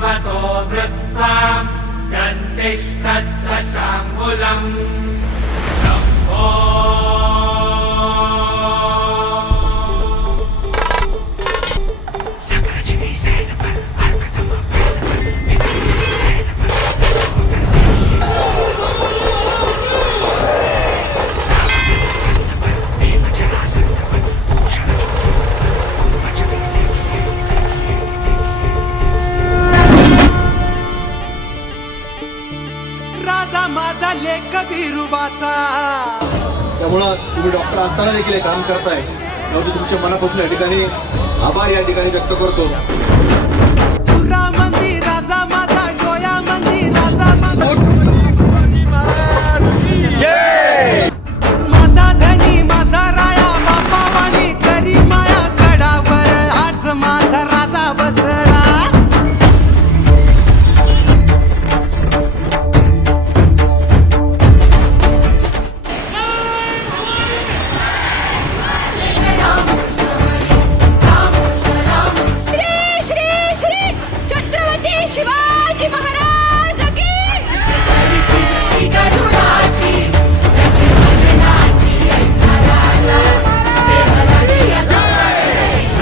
विश्वतो वृत्वा दन्तिष्ठद्दशाङ्गुलम् शम्भो सकरजनी सैन पर अर्कतम पैन पर पैन पर उतर राजा माझा लेख बिरुबाचा. त्यामुळं तुम्ही डॉक्टर असताना देखील हे काम करताय त्यामुळे तुमच्या मनापासून या ठिकाणी आभार या ठिकाणी व्यक्त करतो. तुरा मंदिर राजा माझा डोया मंदिर राजा माझा माझा धनी माझा राया बापा वाणी करी माया गडावर आज माझा राजा बसला. शिवाजी महाराज की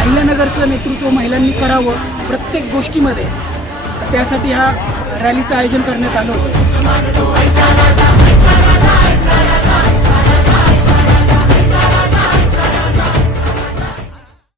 अहिल्यानगरचं नेतृत्व महिलांनी करावं प्रत्येक गोष्टीमध्ये. त्यासाठी हा रॅलीचं आयोजन करण्यात आलं होतं.